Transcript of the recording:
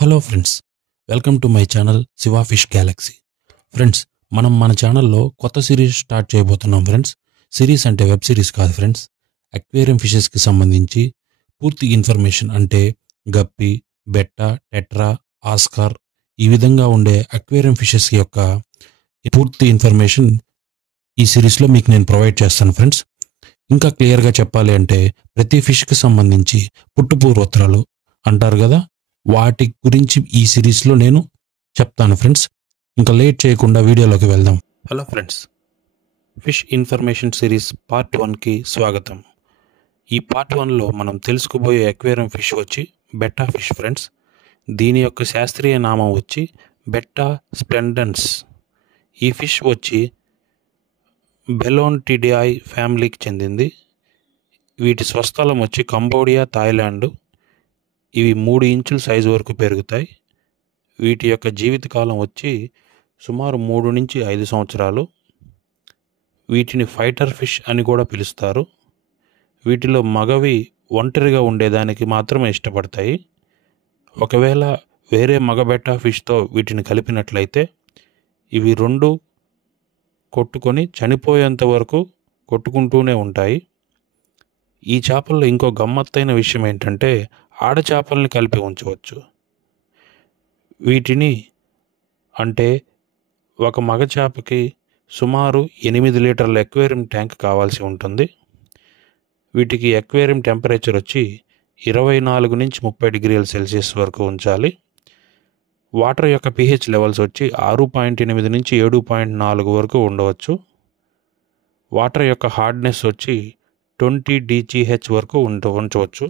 Hello friends, welcome to my channel Shiva fish Galaxy. Friends, మనం మన ఛానల్లో కొత్త సిరీస్ స్టార్ట్ చేయబోతున్నాం ఫ్రెండ్స్. సిరీస్ అంటే వెబ్ సిరీస్ కాదు ఫ్రెండ్స్. అక్వేరియం ఫిషెస్కి సంబంధించి పూర్తి ఇన్ఫర్మేషన్ అంటే గప్పి, బెట్ట, టెట్రా, ఆస్కార్ ఈ విధంగా ఉండే అక్వేరియం ఫిషెస్ యొక్క పూర్తి ఇన్ఫర్మేషన్ ఈ సిరీస్లో మీకు నేను ప్రొవైడ్ చేస్తాను ఫ్రెండ్స్. ఇంకా క్లియర్గా చెప్పాలి అంటే ప్రతి ఫిష్కి సంబంధించి పుట్టుపూర్వోత్తరాలు అంటారు కదా, వాటి గురించి ఈ సిరీస్లో నేను చెప్తాను ఫ్రెండ్స్. ఇంకా లేట్ చేయకుండా వీడియోలోకి వెళ్దాం. Hello friends, fish information series part 1కి స్వాగతం. ఈ పార్ట్ 1లో మనం తెలుసుకోబోయే అక్వేరియం ఫిష్ వచ్చి బెట్టా ఫిష్ ఫ్రెండ్స్. దీని యొక్క శాస్త్రీయ నామం వచ్చి బెట్టా స్ప్లెండెన్స్. ఈ ఫిష్ వచ్చి బెలోన్టిడియాయ్ ఫ్యామిలీకి చెందింది. వీటి స్వస్థలం వచ్చి కంబోడియా, థాయిలాండ్. ఇవి 3 ఇంచుల సైజు వరకు పెరుగుతాయి. వీటి యొక్క జీవితకాలం వచ్చి సుమారు 3 నుంచి 5 సంవత్సరాలు. వీటిని ఫైటర్ ఫిష్ అని కూడా పిలుస్తారు. వీటిలో మగవి ఒంటరిగా ఉండేదానికి మాత్రమే ఇష్టపడతాయి. ఒకవేళ వేరే మగ బెట్టా ఫిష్తో వీటిని కలిపినట్లయితే ఇవి 2 కొట్టుకొని చనిపోయేంత వరకు కొట్టుకుంటూనే ఉంటాయి. ఈ చేపల్లో ఇంకో గమ్మత్తైన విషయం ఏంటంటే ఆడచేపల్ని కలిపి ఉంచవచ్చు. వీటిని అంటే ఒక మగ చేపకి సుమారు 8 లీటర్ల అక్వేరియం ట్యాంక్ కావాల్సి ఉంటుంది. వీటికి అక్వేరియం టెంపరేచర్ వచ్చి 24 నుంచి 30 డిగ్రీల సెల్సియస్ వరకు ఉంచాలి. వాటర్ యొక్క pH లెవెల్స్ వచ్చి 6.8 నుంచి 7.4 వరకు ఉండవచ్చు. వాటర్ యొక్క హార్డ్నెస్ వచ్చి 20 DGH వరకు ఉంచవచ్చు.